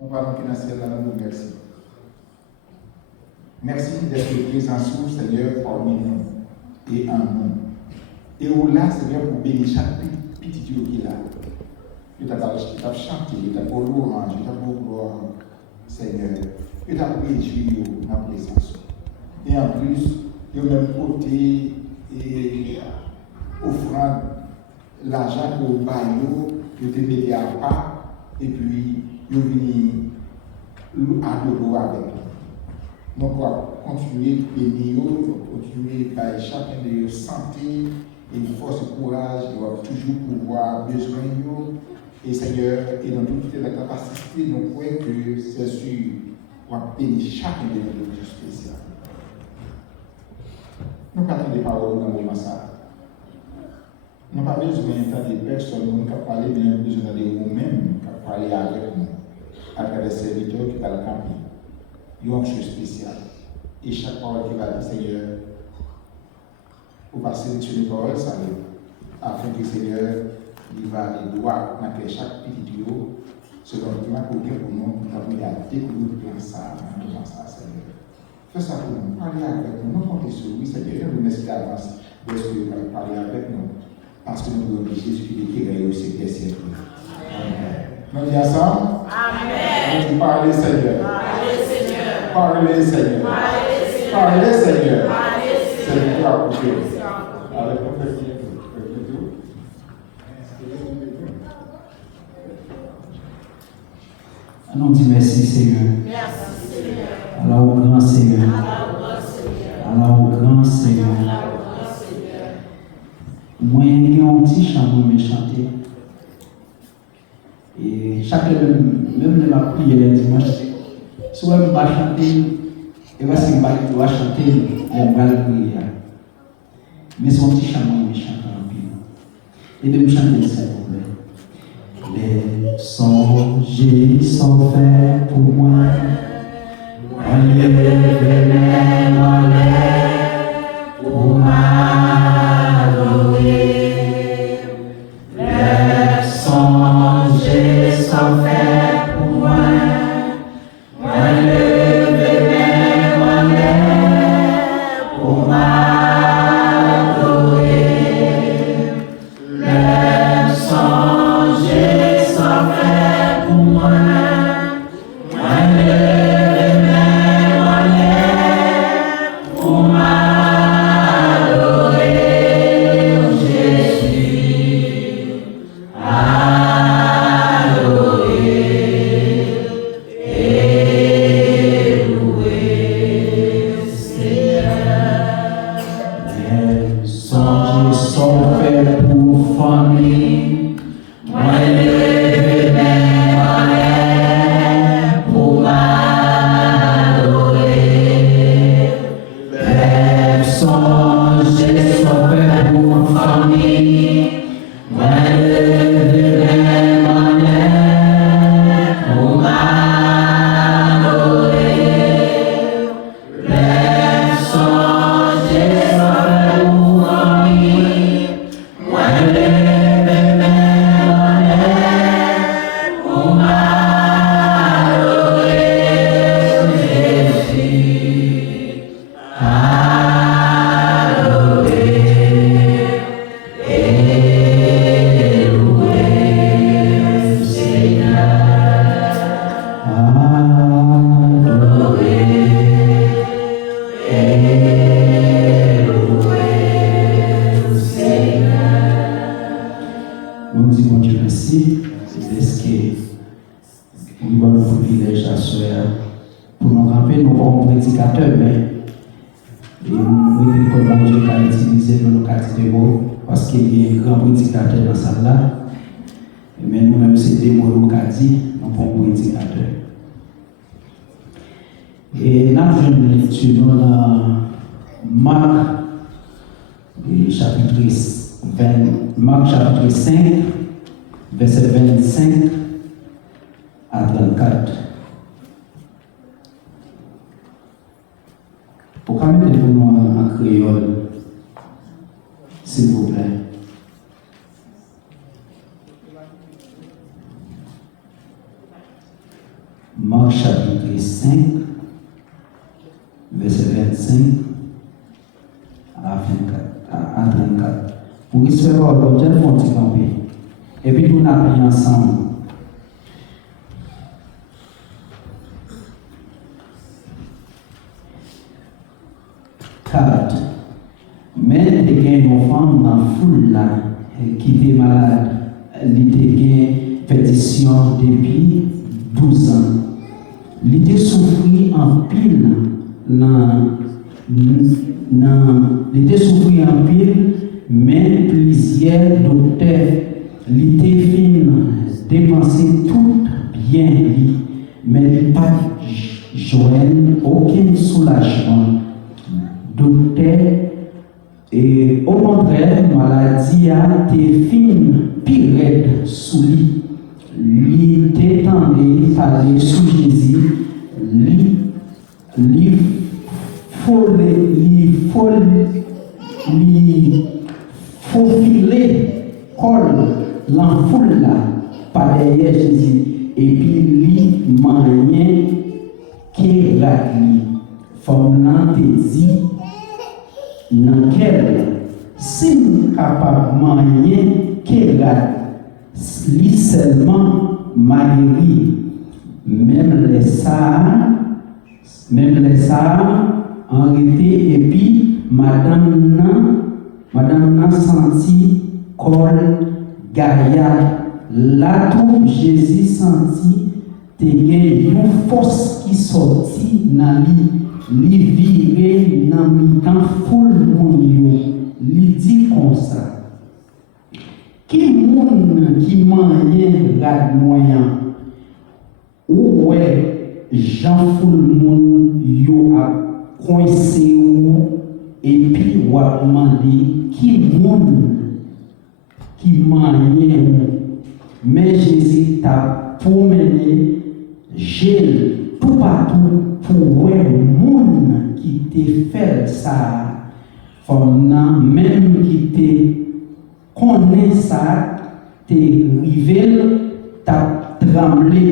Mon Père qui est dans le ciel, nous merci. Merci d'être présent sous, Seigneur, parmi nous et en nous. Et où là, Seigneur, pour bénir chaque petit Dieu qui est là. Tu as chanté, tu as pour louange, tu as pour gloire, Seigneur. Tu as pour réjouir dans la présence. Et en plus, tu as même côté et offrant l'argent pour baillot, tu te mettais à part, et puis tu es venu adorer avec nous. Donc, on va continuer à bénir, continuer à chacun de nos santé et force et courage, et on va toujours pouvoir besoin de nous. Et Seigneur, et dans toute la capacité, nous croyons que c'est sûr, on va bénir chacun de nous de spécial. Nous parlons des paroles dans le moment ça. Nous n'avons pas besoin d'entendre des personnes qui ont parlé, mais nous avons besoin de nous-mêmes qui parler avec nous, à travers les serviteurs qui parlent camper. Il y a une chose spéciale. Et chaque parole qui va dire, Seigneur, pour passer sur les paroles, ça afin que Seigneur, il va aller droit dans chaque petit duo, selon le plan pour nous, pour nous découvrir ça, devant ça, Seigneur. Fais ça pour nous, parlez avec nous, nous comptons sur lui, Seigneur, nous remercie d'avance de ce que vous allez parler avec nous, parce que nous voulons Jésus qui est au siècle des siècles. Amen. Nous disons ensemble? Amen. Nous parlez, Seigneur. Parlez, Seigneur. Parlez, Seigneur. Parlez, Seigneur. Seigneur, approchez. Avec mon frère. On dit merci Seigneur. Merci Seigneur. Alors au grand Seigneur. Alors au grand Seigneur. Moi, il y a un petit chant pour me chanter. Et chaque même de ma prière le dimanche, si on va chanter, et voici que doit chanter, on va le prier. Mais son petit chant, moi, je chante en pile. Et de me chanter, s'il vous plaît. Les songes sont faits pour moi. Enlève les enlève pour m'adorer. Les songes sont faits pour moi. Enlève les enlève pour m'adorer. Les songes sont faits pour moi. Et nous avons une lecture dans Marc, chapitre 5, verset 25 à 34. Pour quand même nous en créole, s'il vous plaît. Marc chapitre 5, verset 25 à 34. Pour recevoir le bon Dieu, on va camper. Et puis nous allons prier ensemble. Car mais il y a une femme dans la foule là, qui était malade, elle était pétition depuis 12 ans. Il était souffert en pile, mais plusieurs docteurs, il était fin, dépensé tout bien, mais il n'a pas joint aucun soulagement. Docteur, et au contraire, maladie a été fine, pire sous lui. Lui était tendu parler sous Jésus, lui faufiler col l'enfoule là par derrière Jésus et puis lui manier qui radie forme te dit dans quel si capable manier qui radie lui seulement marie même les ça en réalité et puis madame n'a senti col Gaïa là tout Jésus senti te gen une force qui sorti dans lui viré dans mi-temps foule moun yo li dit comme ça qui moun qui manye rad moyen ou ouais Jean foule moun yo a coincé ou et puis ou a demandé qui moun qui manye ou mais Jésus t'a promené gel tout partout pour voir le monde qui te fait ça même qui te connaît ça te rivel t'a tremblé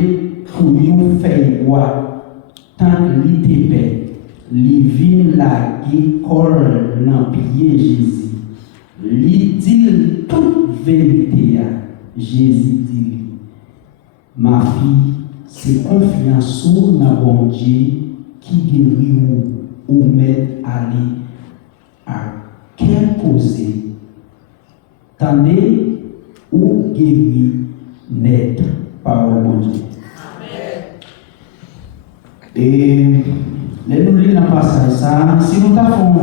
pour nous faire voir tant que li te paix li vin la guécole dans pied Jésus li dit toute vérité Jésus dit ma fille c'est confiance dans bon Dieu qui guérit ou met aller à quel poser tandis ou guérit net par le bon Dieu. Et les nous lisons dans le passage ça, si nous avons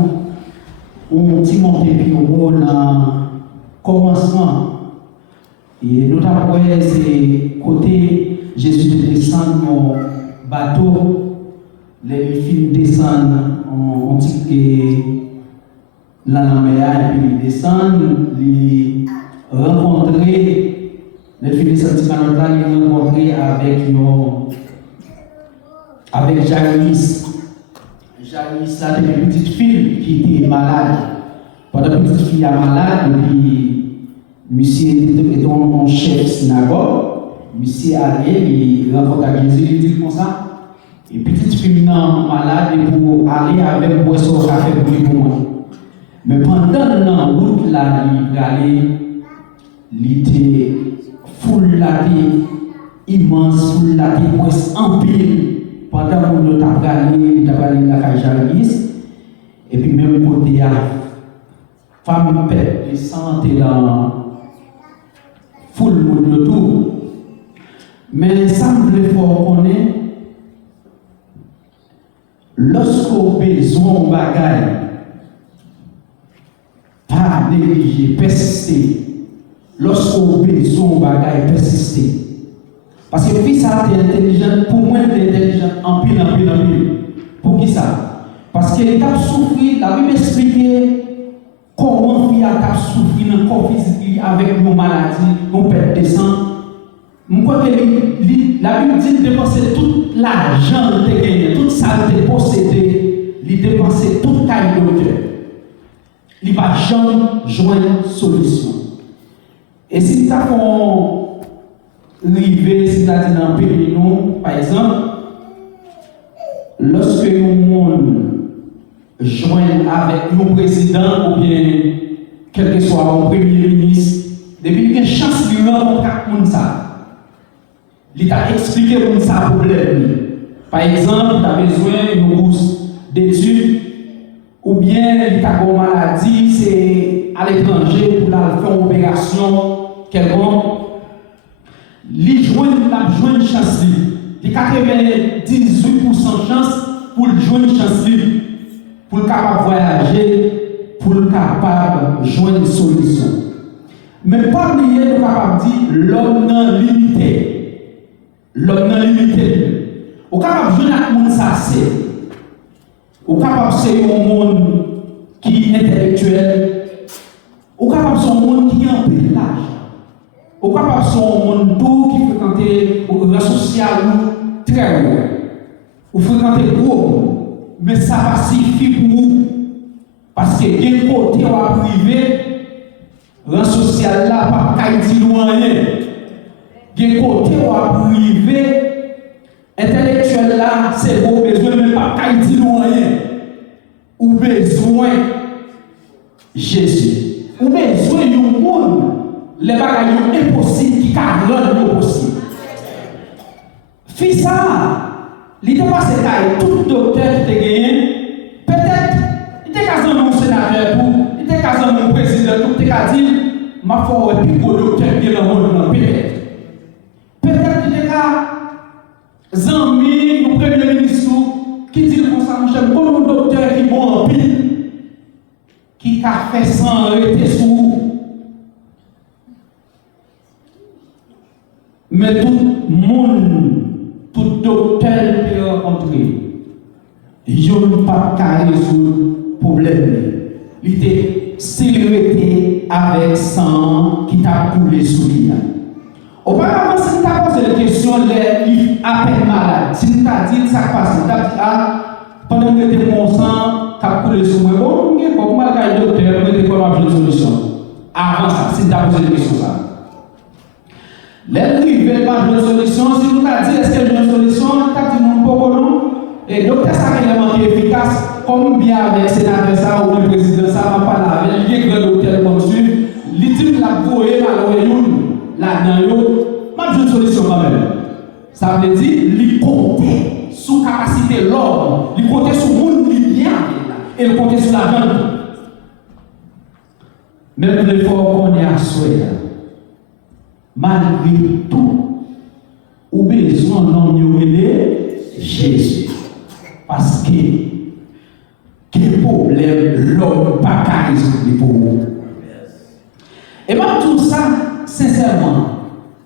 un petit monté dans le commencement, et nous avons c'est côté Jésus descend dans bateau, les filles descendent en ticket la mer et puis ils descendent, ils rencontrer les filles descendent ils rencontrer avec Janice. Janice là c'était une petite fille qui était malade. Pendant que la petite fille est malade, puis monsieur était en chef synagogue. Monsieur allait, il rencontre Jésus, il dit comme ça. Et petite fille malade pour aller avec moi sur le café pour moi. Mais pendant la route là, il était full là, immense, full là, presque en pile. Pendant que nous avons gagné la Cajalis, et puis même côté à femme pète, les santé dans full monde tout. Mais ça me fait fort connaître, lorsqu'on a besoin de bagaille, pas négliger, persister. Lorsqu'on a besoin de bagaille, persister. Parce que fils a été intelligent, pour moi, il est intelligent en pile. Pour qui ça? Parce qu'il a souffert, la Bible explique comment il a souffert dans le corps physique avec nos maladies, nos pertes de sang. La Bible dit de dépenser tout l'argent qu'il a gagné, tout ça qu'il a possédé, il dépenser tout caille docteur. Il ne va jamais joindre solution. Et si tu as rivé, c'est-à-dire dans le pays, par exemple, joindre avec un président ou bien quel que soit un premier ministre, depuis qu'il y a une chance de rencontrer avec ça, il t'a expliqué pour ça problème. Par exemple, il a besoin d'une bourse d'études, ou bien il a une maladie, c'est à l'étranger pour la faire une opération quelconque. Il joue une chance. Il a 98% de chance pour jouer une chance, pour le capable voyager, pour le capable jouer une solution. Mais pas oublier, nous capable dire l'homme non limité. L'homme non limité. Au capable jouer avec monde ça c'est. Au capable c'est un monde qui est intellectuel. Au capable c'est un monde qui est en pile l'argent. Au capable c'est un monde tout qui fréquente au réseau social très loin. Ou fréquenter gros, mais ça va suffire pour vous. Parce que d'un côté, on va privé, le social là, pas qu'à dire rien. D'un côté, on va privé, intellectuel là, c'est vos besoins, mais pas qu'à dire rien. Ou besoin Jésus. Ou besoin du monde, les bagages impossibles qui rendent possible. Fais ça. Il n'était pas ce tout docteur qui était gagné. Peut-être, il était casé mon sénateur, il était casé mon président, il était dit, ma foi, et puis pour le docteur qui est dans le monde, peut-être. Peut-être il était Zami, le premier ministre, qui dit comme ça, mon cher, comme un docteur qui est bon en pile, qui a fait sans arrêter sous. Mais tout le monde, tout docteur peut rencontrer, il n'a pas qu'à résoudre le problème. Il était sécurité avec sang qui t'a coulé sous lui. Auparavant, si tu as posé la question, il a peine malade. Si tu as dit ça passe, tu as dit, ah, pendant que tu es mon sang, tu as coulé sous moi, bon, comment le docteur peut avoir une solution? Avant ça, si tu as posé la question, ça. Les livres pas de solution, si vous avez dit est-ce qu'il y a une solution, tu as dit non, pas non. Et donc, ça a élément efficace, comme bien avec le sénateur ça ou le président ça, va pas là, il y a un grand docteur comme ça, il dit la voie, là-dedans, pas de solution quand même. Ça veut dire, il compter sous capacité l'homme, il compter sur le monde qui vient et il compter sur l'argent. Même l'effort qu'on est à souhait. Malgré tout, ou besoin d'en aider Jésus. Parce que quel problème l'homme pas qu'à résoudre pour vous. Et même tout ça, sincèrement,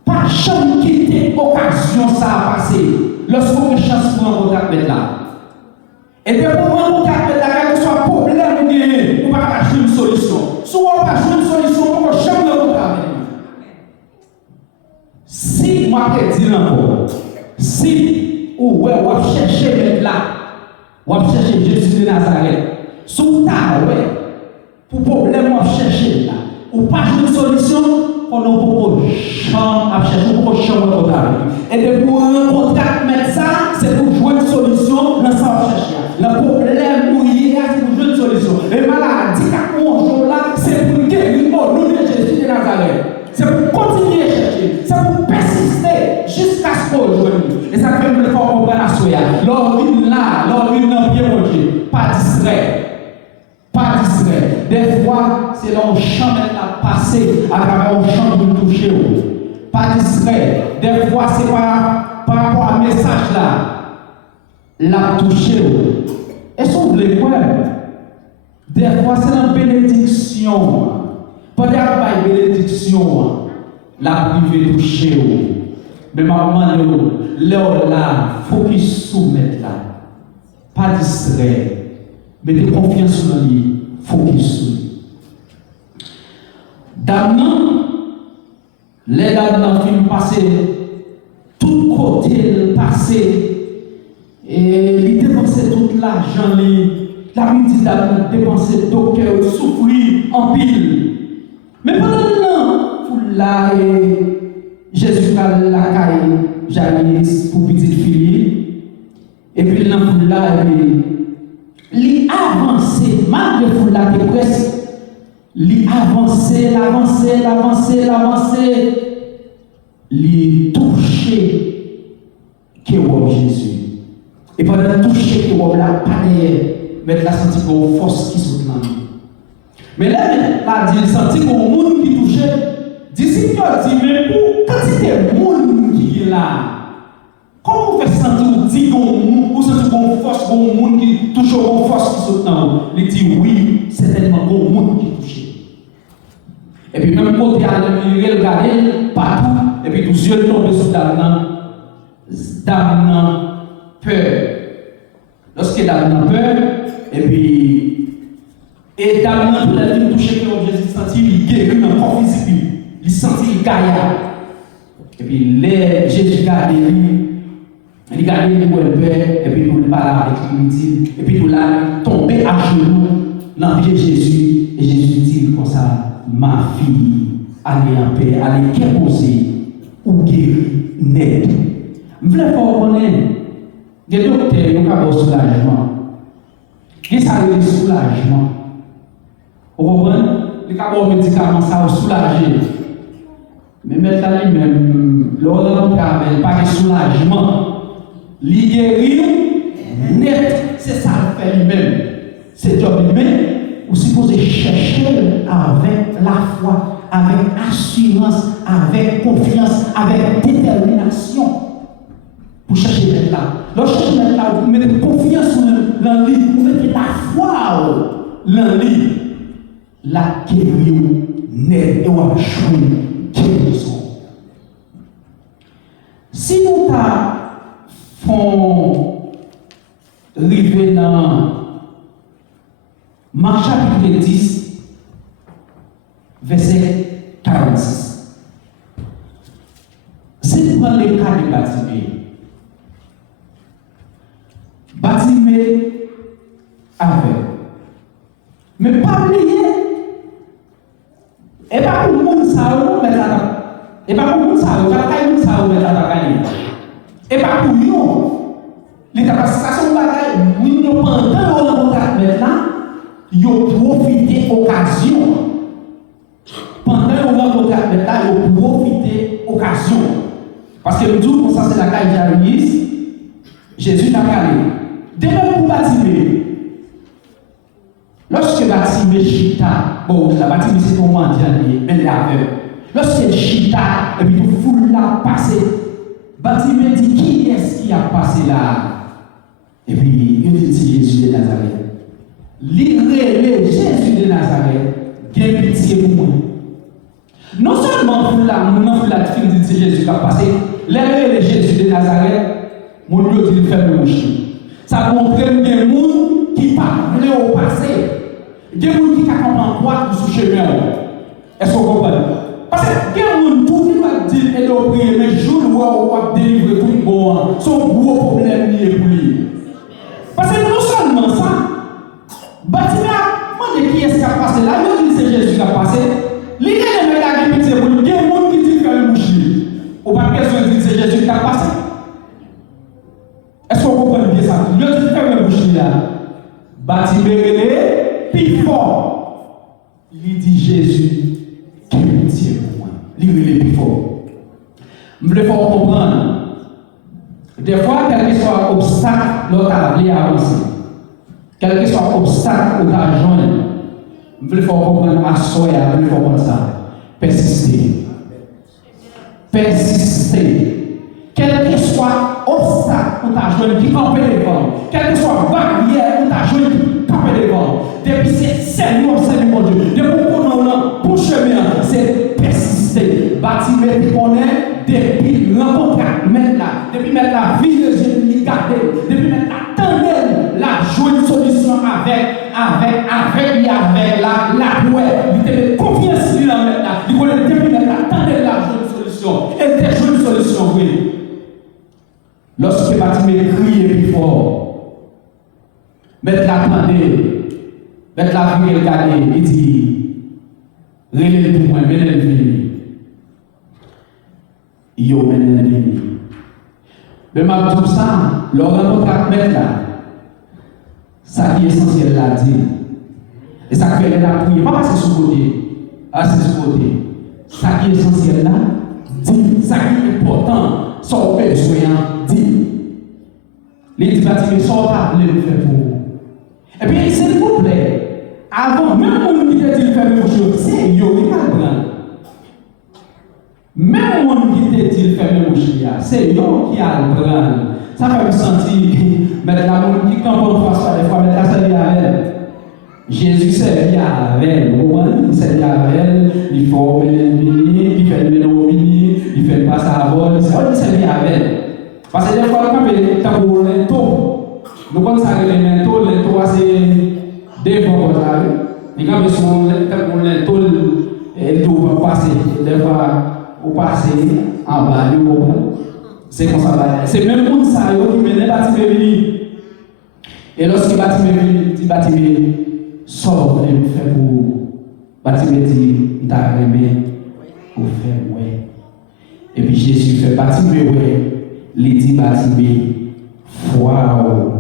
pas jamais quitter occasion ça a passé lorsqu'on a une chance pour un contact là. Et bien pour un contact là, quel que soit le problème, on ne peut pas acheter une solution. Soit on va acheter une solution, on ne peut jamais le contact. Si moi je dis encore, si ou ouais, on va chercher mettre là, on va chercher Jésus de Nazareth, sous ta ouais, pour problème on va chercher là, ou pas une solution, on n'a pas champ à chercher, on n'a pas champ à contact. Et de pour un contact mettre ça, c'est pour jouer une solution, dans ça on cherche. Le problème où il y a, c'est pour jouer une solution. Et maladie qu'on joue là, c'est pour guérir au nom de Jésus de Nazareth. C'est pour continuer à chercher, c'est pour persister jusqu'à ce qu'on joue. Et ça fait que le fort comprendre à soi. L'orvine là, l'orvine dans le pied mon Dieu. Pas distrait. Pas distrait. Des fois, c'est là où le champ est passé à travers le champ pour le toucher. Pas distrait. Des fois, c'est par rapport à message là. La toucher. Et si vous voulez quoi? Des fois, c'est la bénédiction. Pendant la bénédiction, la privée touchée. Mais maman, là, focus sur mettre là. Pas distrait. Mettez confiance dans lui. Focus sur lui. D'abord, les dames film passé, tout côté passé, et il dépensait tout l'argent, la midi d'abord dépensait docteur, souffrir en pile. Mais pendant le temps, là, Jésus a la caille, Janice pour petite fille, et puis là, il avancé, malgré tout la dépresse, il avancé, il touché que Jésus. Et pendant toucher que là, pas derrière, mais la senti une force qui se dans. Mais là, il senti qu'il y a un monde qui touchait. Disciples dit, mais pour quantité de monde qui est là, comment vous faites sentir ou dire ou sentir une force, un monde qui touche une force qui saute dans? Il dit oui, certainement un monde qui touche. Et puis même côté à il regarder partout, et puis tous yeux tombés sur Dame peur. Lorsque Dame peur, et puis Dame tout la vie touché que Jésus sentit, il guérit dans le corps physique. Il sentit gaillard. Et puis, Jésus garde lui, il garde lui pour le père, et puis pour le parler avec lui, dit, et puis tout là, tomber à genoux dans le pied de Jésus, et Jésus dit comme ça, ma fille, allez en paix, allez reposer, ou guérir, net. Je voulais pas reconnaître, les docteurs, ils ont un soulagement. Qu'est-ce que ça veut dire soulagement? Vous comprenez? Les médicaments, ça va soulager. Mais maintenant, lui-même, l'ordre n'a pas de soulagement. Il guérit net, c'est ça le fait lui-même. C'est job lui-même. Vous supposez chercher avec la foi, avec assurance, avec confiance, avec détermination pour chercher d'être là. Lorsque cherchez d'être là, vous mettez confiance dans lui, vous mettez la foi dans lui. La guérison net et on va jouer guérison. Si nous font arriver dans Marc chapitre 10, verset 46. Si nous prenons le cas de Bartimée avec. Mais pas oublier. Et pas pour le monde ça, mais ça. Et pas pour le monde ça, mais ça. Et pas pour nous. Les capacités de bagaille, nous pendant le contact maintenant, ils profité occasion. Pendant le contact maintenant, ils profité occasion. Parce que nous disons que ça c'est la caille Jairus, Jésus n'a pas allé. Demain pour Bartimée. Lorsque Bartimée chita, bon, la Bartimée c'est pour moi, mais il est aveugle. Lorsque chita, et puis tout foule là passé, Bartimée dit qui est-ce qui a passé là? Et puis il dit c'est Jésus de Nazareth. L'irrélé Jésus de Nazareth, bien pitié pour moi. Non seulement pour la fille dit c'est Jésus qui a passé, l'irrélé Jésus de Nazareth, mon Dieu dit fait le mouche. Ça montre qu'il y a des gens qui parlent au passé. Il y a des gens qui comprennent quoi sur le chemin. Est-ce que vous comprenez? Parce que il y a des gens qui va dire et de prier, mais jour où on va délivrer tout le monde, son gros problème lié pour lui. Parce que non seulement ça, Bartimée a demandé qui est-ce qui a passé là, il dit c'est Jésus qui a passé. L'idée de mettre la limite, c'est pour il y a des gens qui disent qu'il y a le mouchier. Ou pas question de dire c'est Jésus qui a passé. Est-ce qu'on comprend bien ça? Il y a des gens qui bouche là. Bartimée est plus fort. Il dit Jésus, quelle pitié pour moi. Il est plus fort. Je voulais faire comprendre. Des fois, quel que soit l'obstacle, l'autre a avancer. Quel que soit l'obstacle, l'autre a joindre. Je voulais faire comprendre à soi, je voulais faire comprendre ça. Persister. Persister. Quel que soit obstacle pour ta joie qui campe devant, quelle que soit barrière pour ta joie qui campe devant, depuis c'est mon Dieu, depuis pour pour chemin, c'est persister. Bartimée qui connaît depuis rencontrer maintenant, depuis mettre la vie de Jésus garder, depuis mettre attendre la joie de solution avec la joie, il te confiance là maintenant, il connaît depuis mettre attendre la joie de solution, et des joies de solution, oui. Lorsque Bartimée crie plus fort, mettre la tendée, mettre la vie regarder, il dit, relève pour moi, menez le fini. Yo, menez le fini. Mais ma tout ça, le rencontre à mettre là, Ça qui est essentiel là dit. Et ça qui fait la prière, pas passer sur le côté. Ah, c'est sur le côté. Ça qui est essentiel là, dit. Ça qui est important, sans besoin, dit. Les dit, Bartimée, sans pas le faire pour vous. Et puis, s'il vous plaît, avant, même on qui te dit faire quelque chose, c'est yo qui va prendre. Même on qui te dit faire quelque chose, c'est yo qui a le prendre. Ça fait me sentir, mettre la monde qui campe en face des fois, mettre la servir avec elle. Jésus servit avec elle, il servit avec elle, il faut venir, il fait le mélodie, il fait le passe à bord, il servit avec elle. Parce que des fois, quand on est pour l'ento, nous quand ça arrive l'ento, c'est devant votre âge. Et quand on est l'ento, l'ento va passer, des fois, on passe en bas, c'est comme ça. C'est même pour ça qui mène Bartimée venir. Et lorsque Bartimée sort et me fait pour Bartimée dit, il t'a aimé pour faire ouais. Et puis Jésus fait Bartimée ouais. Il dit Bartimée, foi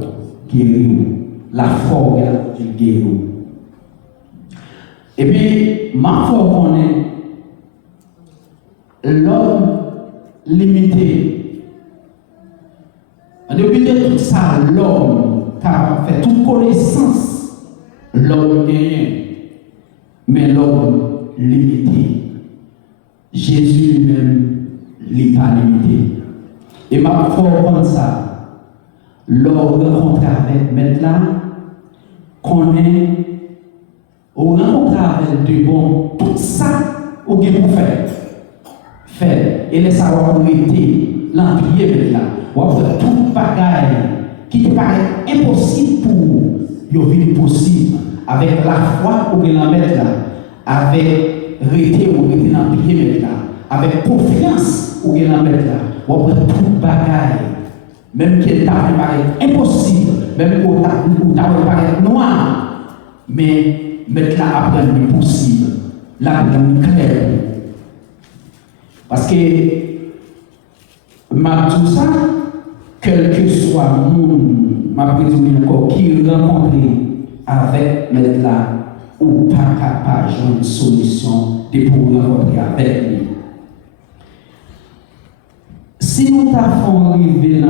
guéri, la foi du guéri. Et puis ma foi connaît l'homme limité. Depuis de tout ça, l'homme a fait toute connaissance, l'homme gagné, mais l'homme limité. Jésus lui-même n'est pas limité. Et ma foi comme ça, l'homme rencontre avec maintenant, connaît, on rencontre avec de bon, tout ça, au pour faire. Faire, et laisse avoir arrêter l'empire maintenant. Ou avoir tout bagaille qui te paraît impossible pour vous, il possible avec la foi ou la mettre là, avec rété ou rété dans le pied maintenant, avec confiance ou la mettre là, ou avoir tout bagaille, même qui paraît impossible, même qui paraît noir, mais mettre là après le possible, là dans clair. Parce que ma tout ça, quel que soit monde, ma présume encore, qui rencontre avec mettre là, ou pas capable de solution de pour rencontrer avec lui. Si nous t'avons arrivé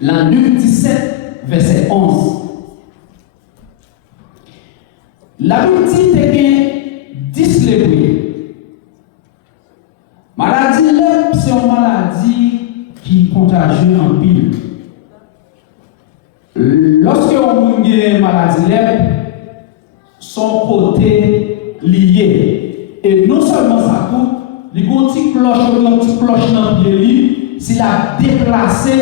dans Luc 17, verset 11, la Bible dit que 10 lépreux. Maladie lèpre, c'est une maladie qui est contagieuse en pile. Lorsque on a une maladie lèpre, son côté lié. Et non seulement ça tout, il y a une petite cloche dans le pied, s'il a déplacé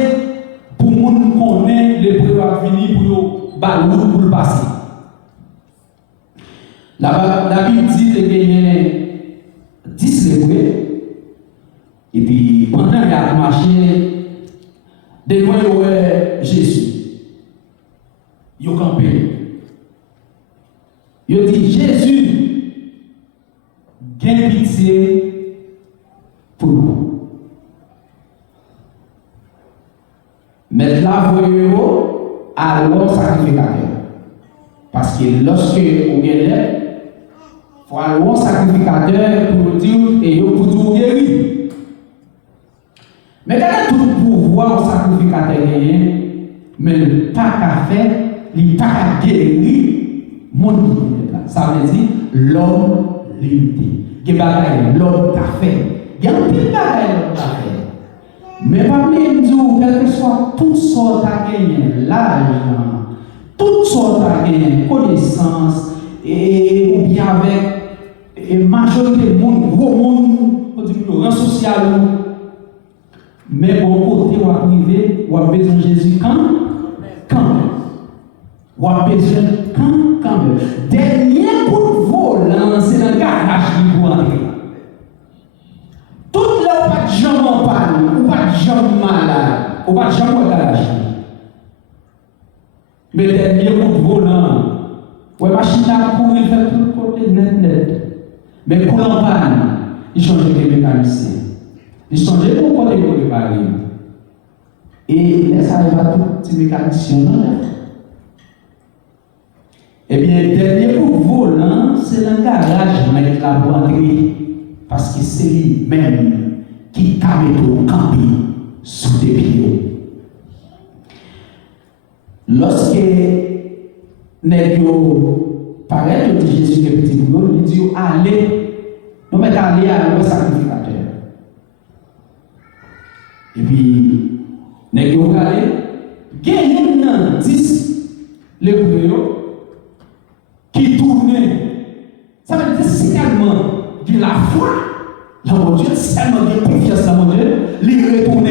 pour que nous connaissions les preuves venir pour le passer. La Bible dit qu'il y a 10 lépreux. Et puis, pendant qu'il a marché, de loin, il y a Jésus. Il a campé. Il a dit, Jésus, gagne pitié pour nous. Maintenant, voyez-vous, alors sacrificateur. Parce que lorsque vous gagnez, il faut aller au sacrificateur pour dire, et pour tout guérir. Mais quand tout pouvoir au sacrificateur gagné, mais pas qu'à faire, il pas qu'à guérir, mon limité. Ça veut dire l'homme limité. L'homme qu'a fait. Il y a un petit bagaille l'homme qu'a fait. Mais parmi nous, quel que soit toutes sortes à gagner, l'argent, toutes sortes à gagner, connaissance, et ou bien avec majorité de monde, gros monde, on dit le rang social. Mais bon côté, on va priver, on a besoin de Jésus quand même. On a besoin quand même. Dernier coup de volant, c'est dans le garage qui vous entrer. Tout là, on pas de jambes en panne, ou pas de jambes malades, ou pas de jambes au garage. Mais dernier coup de volant, ouais, machine à courir, faire tout le côté net. Mais pour en panne, il change de mécanicien. Il change de côté pour réparer. Et là, ça arrive à tout petit mécanicien. Eh bien, dernier coup volant, c'est le garage mettre la boîterie. Parce que c'est lui-même qui t'a mis au camp sous tes pieds. Lorsque Négio paraît, le Jésus est petit boulot, il dit allez, nous mettons aller à le sacrificateur. Et puis, Négio allé, gagne 10 lépreux qui tournaient. Ça veut dire c'est tellement de la foi, là mon Dieu, c'est tellement de confiance dans mon Dieu, il retourne.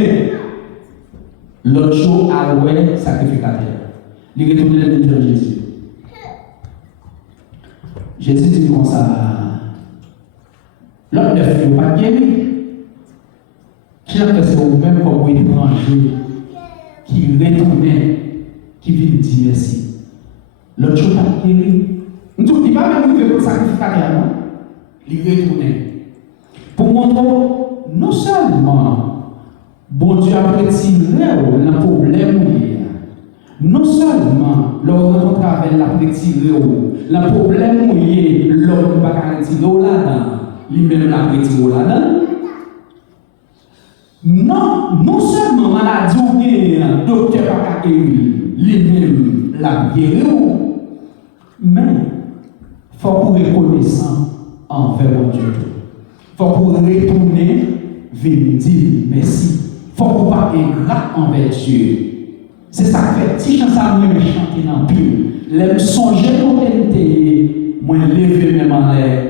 L'autre jour, à l'ouest, sacrificateur. Il retourne devant Jésus. Jésus dit comme ça, l'autre ne fait pas guérir. Qui a fait ça au même comme un étranger qui retournait, qui vient dire merci. L'autre jour, pas guérir. Il ne va pas même arriver pour sacrificateur, non? Il retourne. Pour montrer, non seulement, bon Dieu a retiré le problème, non seulement, l'on rencontre avec la retiré le problème, l'homme va retirer là-dedans, lui-même la retiré là-dedans. Non seulement maladie ou bien docteur va guérir, lui-même la guérir, mais il faut pour reconnaissant envers mon Dieu. Il faut pour retourner, venir dire merci. Il faut pour pas ingrat envers Dieu. C'est ça que fait. Si je ça me chanter dans le pile, les songer pour t'aider, moi lever même en l'air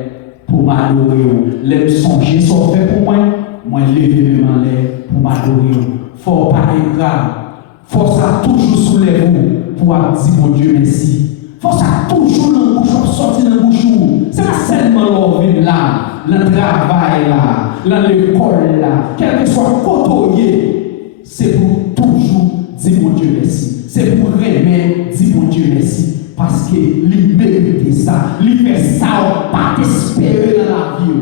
pour m'adorer. Les songer sont faits pour moi lever même en l'air pour m'adorer. Il faut pas ingrat. Il faut ça toujours soulever pour dire mon Dieu merci. Faut ça toujours dans le bouche, sortir dans le bouche. C'est pas seulement l'orvin là, le travail là, dans l'école là, quel que soit le côté, c'est pour toujours dire mon Dieu merci. C'est pour remettre, dire mon Dieu merci. Parce que il mérite ça, il fait ça, pas t'espérer dans la vie.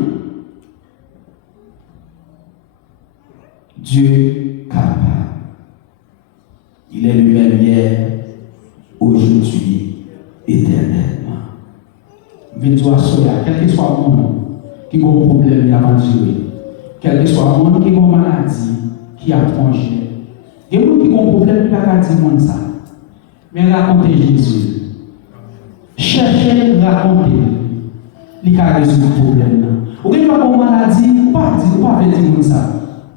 Dieu capable. Il est le même hier, aujourd'hui. Éternellement. Viens-toi soya, quel que soit le monde qui a un problème à manger, quel que soit le monde qui a une maladie, qui a plongé. Il y a des gens qui ont un problème qui a dit monde ça. Mais racontez Jésus. Cherchez, racontez. Il a résolu le problème. Ou bien il y a une maladie, pas dire ça.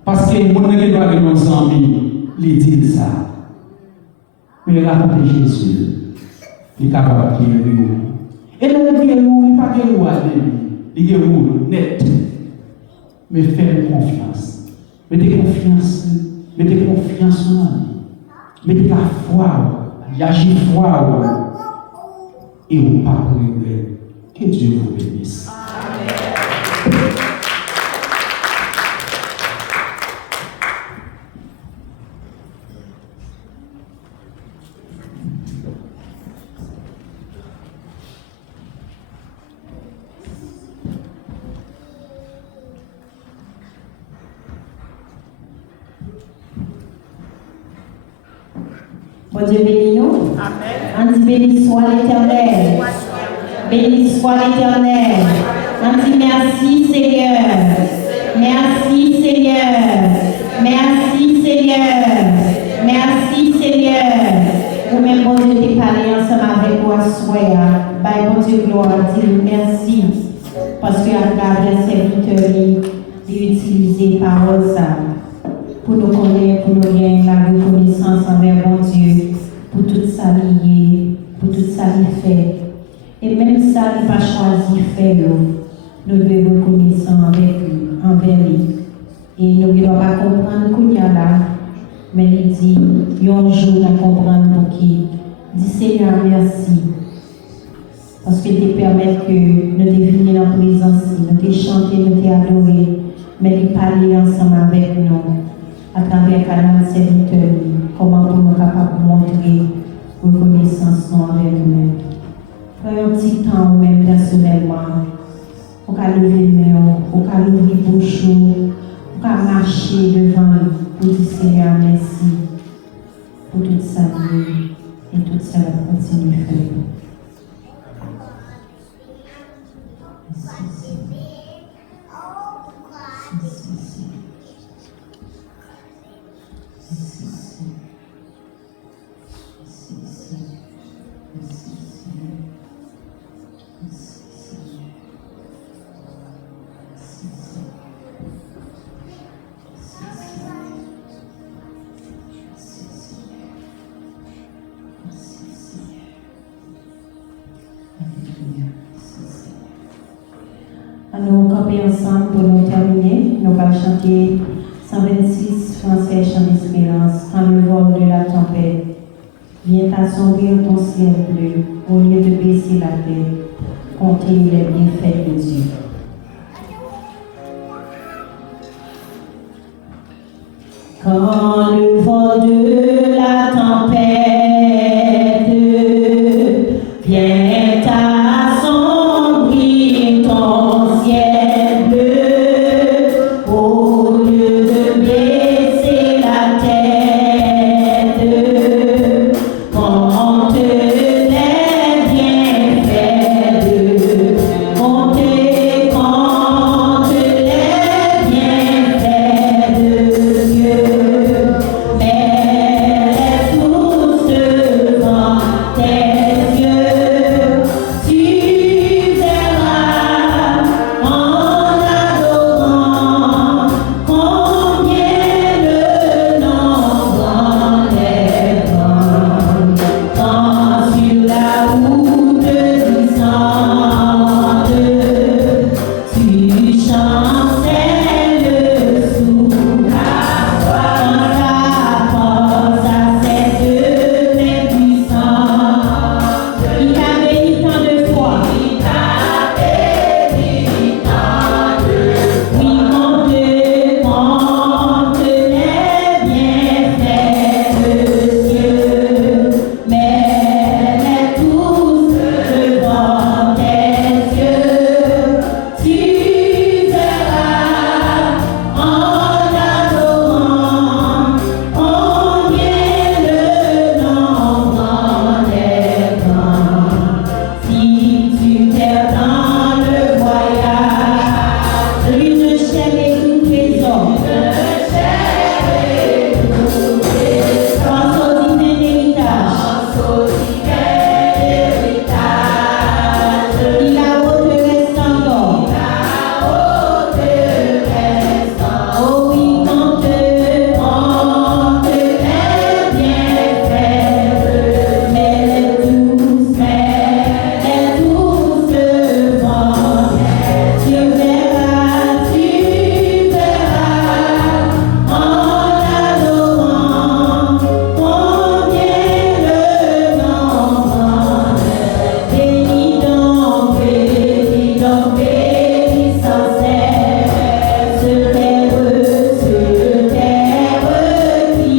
Parce que les gens qui ont une zombie, ils disent ça. Mais racontez Jésus. Il est capable de guérir. Et là, il n'est pas guérir, il est guérir net. Mais faites confiance. Mettez confiance en lui. Mettez la foi, l'agir foi. Et on ne pas regret. Que Dieu vous bénisse. Bon Dieu bénis nous. On dit béni soit l'Éternel. Béni soit l'Éternel. On dit merci Seigneur. Merci Seigneur. Merci Seigneur. Merci Seigneur. Vous-même, bon Dieu, t'es parlé ensemble avec moi, soya. Bye, bon Dieu, gloire, dire merci. Parce que à travers serviteur, il utilise parole ça. Pour nous connaître, pour nous gagner la reconnaissance envers mon Dieu, pour tout ça lié, pour tout ça il fait. Et même ça, il n'a pas choisi de faire, nous devons être reconnaissants envers lui. Et nous ne devons pas comprendre qu'il y a là, mais il dit, il y a un jour à comprendre pour qui. Dis Seigneur, merci. Parce que tu permets que nous devinions dans la présence, nous te chanter, nous te adorer, mais nous parler ensemble avec nous. À travers le canal serviteur, comment nous sommes capables de montrer reconnaissance envers nous-mêmes. Prenons un petit temps, même personnellement, pour qu'à lever les mains, pour qu'à ouvrir la bouche, pour qu'à marcher devant lui, pour dire Seigneur, merci pour toute sa vie et toute sa continue de faire. va chanter 126 français chant d'espérance. Quand le vol de la tempête vient assombrir ton ciel bleu, au lieu de baisser la tête, compter les bienfaits de Dieu. Quand le vent de la tempête vient assombrir ton ciel bleu, au lieu de baisser la tête, compte les bienfaits de Dieu. Compte les bienfaits de Dieu. Mets tous devant tes yeux, tu verras en adorant combien le nombre est grand. Quand sur la route glissante, tu chancelles sous la voie. Quand ta force a cette main puissante, il t'a béni tant de fois. Il t'a béni tant de fois. Oui, compte les bienfaits de Dieu. Mets-les tous devant tes yeux, tu verras en adorant combien le nombre est grand. Si tu perds dans le voyage une chair et tout trésor, pense au divin héritage. Il a haut de reste encore. Oh oui, compte les bienfaits de Dieu. Mets-les tous devant. Tu verras en adorant combien le nombre est. Bénis donc, bénis sans cesse ce terre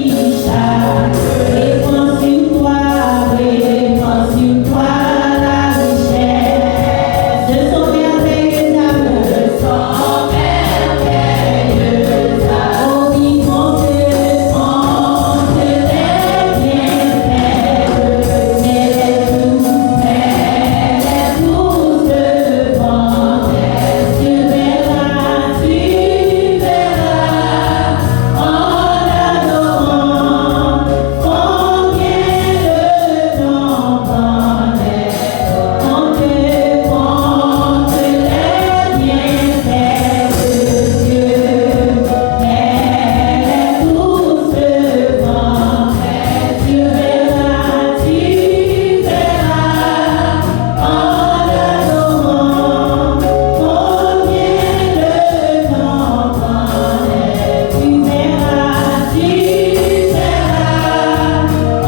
qui chasse. Répands sur toi la richesse de son merveilleux amour. Oh oui, compte les bienfaits de Dieu. Mets-les tous devant tes yeux. Tu verras en adorant combien le nombre est. Compte les bienfaits de Dieu. Mets-les tous devant tes yeux. Tu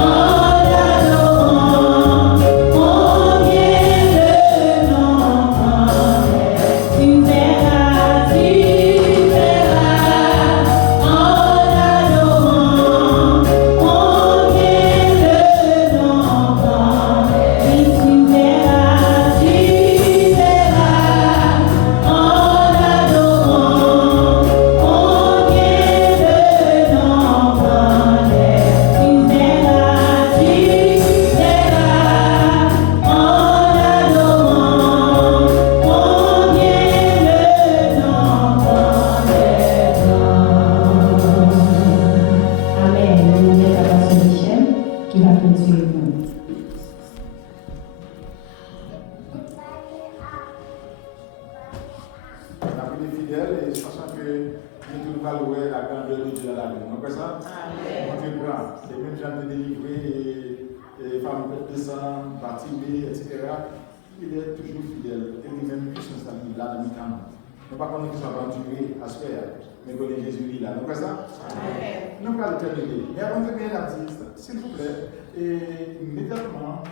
verras en adorant combien le nombre est. Tu verras en adorant combien le nombre est. Tu verras en adorant combien le nombre est. Oui, tu verras en adorant combien le nombre est. Tu verras en adorant combien le nombre est grand. Amen. Nous mettons à Pasteur Michel qui va continuer pour nous. La vie fidèle et sachant que nous va louer la grandeur de Dieu dans la vie. Vous comprenez ça? On est grand. Et même gens de délivrer et femmes descendant, bâtiments, etc. Il est toujours fidèle. Et lui-même, Christ s'installe là dans le camp. Nous ne pouvons pas qu'on soit aventuré à ce faire. Mais que Jésus là. Nous faisons ça? Nous allons terminer. Mais avant de terminer la petite, s'il vous plaît, et immédiatement,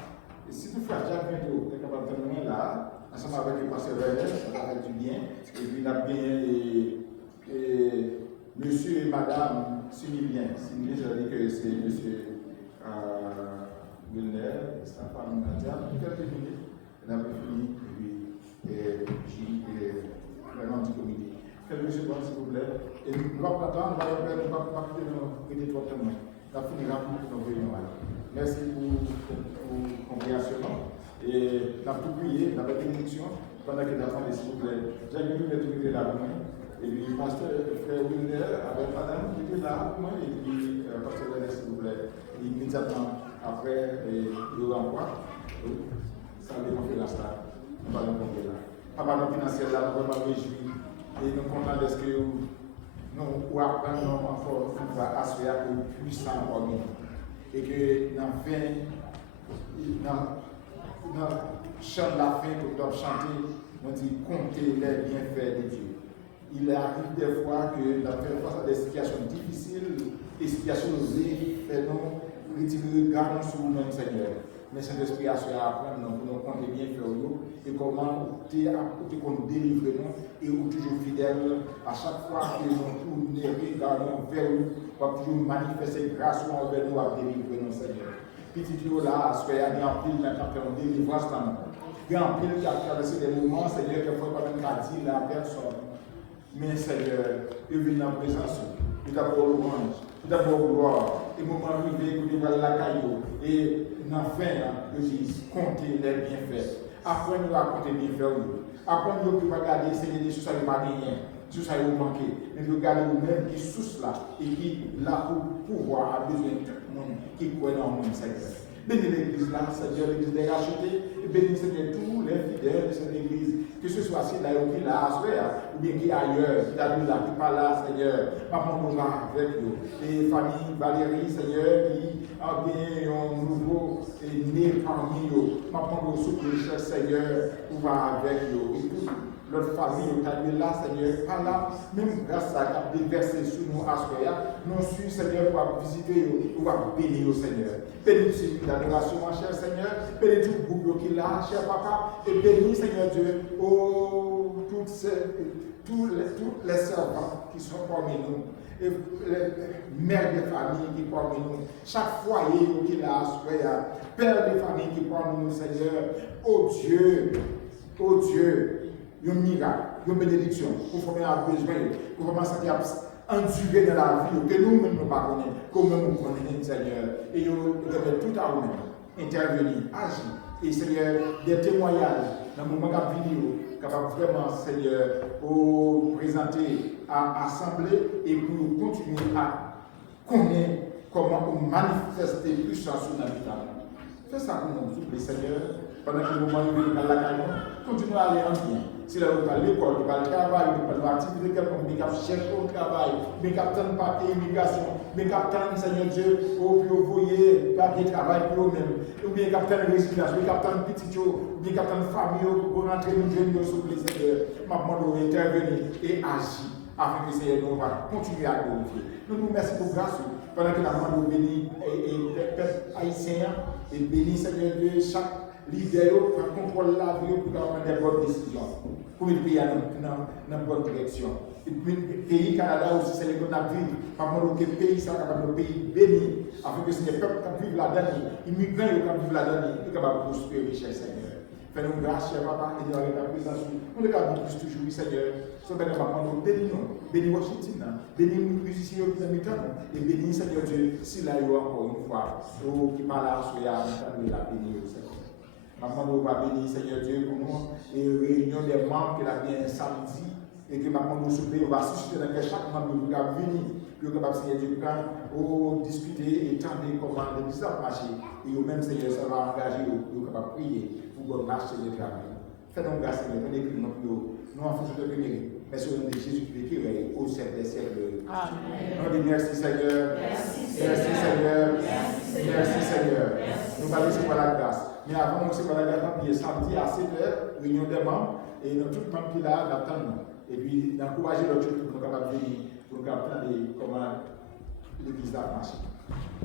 si tu fais Jacques Bientôt, tu es capable de terminer là, ensemble avec le pasteur Werner, ça va faire du bien. Et puis, il a bien monsieur et madame Similien. Similien, ça veut dire que c'est monsieur Wilner, sa femme Nadia. Quelques minutes, elle a fini, et puis, vraiment du comité. Quelques secondes, s'il vous plaît. Et nous ne va pas attendre, nous ne va pas quitter nos crédits trop tellement. Nous finira pour nos réunions. Merci pour votre compréhension. Et nous avons tout prié, nous avons une bénédiction pendant que nous avons s'il vous plaît. J'ai vu le tout là pour moi. Et puis, le pasteur frère Wilner avec madame qui était là pour moi. Et puis, pasteur Wilner, s'il vous plaît. Immédiatement après, le renvoi. Ça a démontré la star. Nous allons tomber là. Papa, nous financiers là, nous vraiment réjouis. Et nous comptons de ce que nous apprenons encore une fois à se faire puissant pour nous. Et que dans le chant de la fin que nous devons chanter, nous disons compter les bienfaits de Dieu. Il arrive des fois que nous faisons face à des situations difficiles, des situations osées, et nous regardons sur nous-mêmes, Seigneur. Mais Saint-Esprit a su apprendre pour nous compter bien faire et comment nous délivrer et nous toujours fidèles à chaque fois que nous tournons regardons vers nous pour toujours manifester grâce envers nous à délivrer nous, Seigneur. Petit Dieu là, soyez en pile dans la délivrance dans nous. Il y a en pile qui a traversé des moments, Seigneur, qu'il ne faut pas même dire à personne. Mais Seigneur, il vient en présence, il t'a pour louange, il t'a pour gloire. Et moment arrivé, vous devez la caillou. Et enfin, je dis, comptez les bienfaits. Apprenez-nous à compter les bienfaits. Apprenez-nous à regarder, Seigneur, sur ça, il m'a gagné, sur ça, il m'a manqué. Mais regardez vous-même qui sous là et qui, là, pour pouvoir, a besoin de tout le monde qui croit dans le monde, Seigneur. Bénis l'église là, Seigneur, l'église des rachetés, et bénis, Seigneur, tous les fidèles de cette église, que ce soit là, ou là, ou bien qui est ailleurs, qui est là, qui n'est pas là, Seigneur. Maman, nous va avec nous. Et famille Valérie, Seigneur, qui a bien un nouveau né parmi nous. Maman, nous soutenons, cher Seigneur, nous va avec nous. Et toute notre famille, nous est là, Seigneur, par là, même grâce à la déversé sur nous à ce nous suivons, Seigneur, pour visiter, pour bénir, Seigneur. Bénis l'adoration, mon cher Seigneur. Bénis tout le groupe qui est là, cher papa. Et bénis, Seigneur Dieu, tous les servants qui sont parmi nous. Et les mères de famille qui sont parmi nous. Chaque foyer qui est là, père de famille qui est parmi nous, Seigneur. Oh Dieu, un miracle, une bénédiction, pour former un besoin, pour former un endurer dans la vie, que nous-mêmes nous pas connaissons, comme nous connaissons, Seigneur. Et nous devons tout à nous intervenir, agir. Et Seigneur, des témoignages dans le moment vidéo, capable vraiment, Seigneur, pour présenter à l'Assemblée et pour continuer à connaître comment manifester puissance sur notre vie. Fais ça pour nous, s'il vous plaît, Seigneur, pendant que nous manifestons dans la caille, continuez à aller en bien. Si là, vous allez à l'école, vous allez au travail, vous allez à l'activité quelconque, vous allez chercher au travail, vous allez capter papier immigration, vous allez capter, Seigneur Dieu, pour vous voyez papier travail pour vous-même, ou bien capter résidence, vous allez capter petit chose, ou bien capter famille, pour rentrer dans le jeune, s'il vous plaît, Seigneur, maman doit intervenir et agir. Afin que Seigneur nous va continuer à glorifier. Nous nous remercions pour grâce pendant que la maman nous bénit et peuple haïtien et bénit Seigneur Dieu chaque leader pour contrôler la vie pour prendre des bonnes décisions pour le pays dans la bonne direction. Et puis le pays Canada aussi c'est le qu'on a vécu. Par contre le pays ça capable le pays béni afin que Seigneur peuple qui vivent là-dedans, immigrants qui vivent là-dedans, est capable de prospérer cher Seigneur. Fais-nous grâce, cher papa, et nous avec la présence. Nous regardons plus toujours, Seigneur. Son béni, papa, nous bénissons. Bénis Washington, bénis les musiciens qui nous et bénis, Seigneur Dieu, si là, il y a encore une fois, qui parle à soi, nous la bénir, Seigneur. Maman, nous va bénir, Seigneur Dieu, pour nous, et réunion des membres qui a bien samedi, et que maman nous souffle, on va susciter dans chaque membre qui va venir, puis on va Seigneur Dieu, pour discuter et tenter comment le business marcher. Et au même Seigneur, ça va engager, on va prier. Pour marcher le travail. Fais-nous grâce, Seigneur, nous écrivons nous en faisons de venir. Merci au nom de Jésus qui est au siècle des siècles. Amen. On dit merci, Seigneur. Merci, Seigneur. Merci, Seigneur. Nous allons recevoir la grâce. Mais avant de recevoir la grâce, nous samedi à 7h, réunion des membres, et nous tout le monde qui est là, d'attendre. Et puis, d'encourager l'autre pour nous capables de venir vous comprenez comment l'église a marché.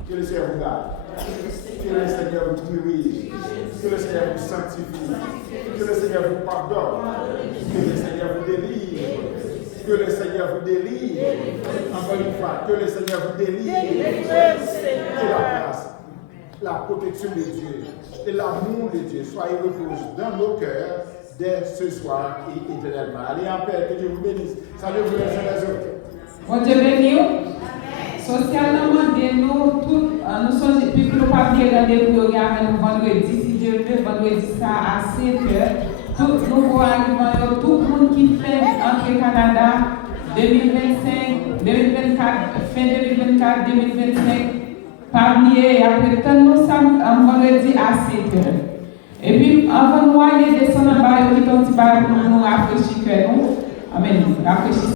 Que le Seigneur vous garde. Que le Seigneur vous dirige. Que le Seigneur vous sanctifie. Que le Seigneur vous pardonne. Que le Seigneur vous délivre. Que le Seigneur vous délivre. Encore une fois, que le Seigneur vous délivre. Que la grâce, la protection de Dieu et l'amour de Dieu soient reposés dans nos cœurs dès ce soir et éternellement. Allez en paix, que Dieu vous bénisse. Salut vous les uns les autres. Bon Dieu béni. Socialement, nous tous, nous sommes depuis que nous pas bien rendez-vous nous vendredi, si Dieu veut, vendredi ça à 7h. Tout nouveau arrivant, tout le monde qui fait entrer Canada 2025, 2024, fin 2024, 2025, parmi après tant nous sommes vendredi à 7h. Et puis, avant de nous aller descendre en bas, qui est un petit bar pour nous rafraîchir que nous. Amen. Rafraîchir.